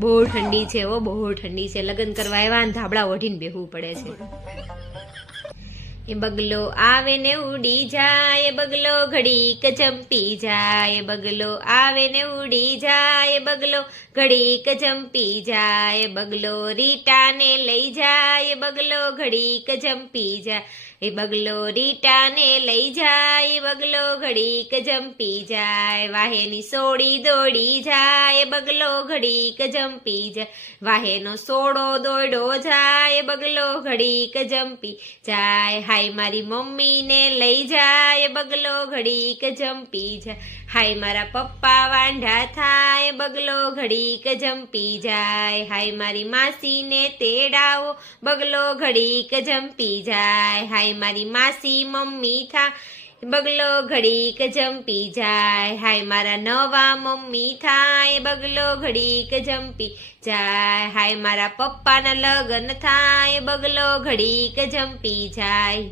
બહુ ઠંડી છે, ઓ બહુ ઠંડી છે. લગ્ન કરવા આવ્યા ને ધાબળા ઓઢીને બેહવું પડે છે. એ બગલો આવે ને ઉડી જાય, બગલો ઘડીક જંપી જાય, બગલો આવે ને ઉડી જાય, બગલો ઘડીક જંપી જાય, બગલો રીટાને લઈ જાય, બગલો ઘડીક જંપી જાય, એ બગલો રીટાને લઈ જાય, બગલો ઘડીક જંપી જાય, વાહેની સોડી દોડી જાય, બગલો ઘડીક જંપી જાય, વાહેનો સોડો દોડો જાય, બગલો ઘડીક જંપી જાય, હાય મારી મમ્મીને લઈ જાય, બગલો ઘડીક જંપી જાય, હાય મારા પપ્પા વાંઢા થાય, બગલો ઘડીક જંપી જાય, હાય મારી માસીને તેડાવો, બગલો ઘડીક જંપી જાય, હાય મારી માસી મમ્મી થાય, બગલો ઘડીક જંપી જાય, હાય મારા નવા મમ્મી થાય, બગલો ઘડીક જંપી જાય, હાય મારા પપ્પાના લગન થાય, બગલો ઘડીક જંપી જાય.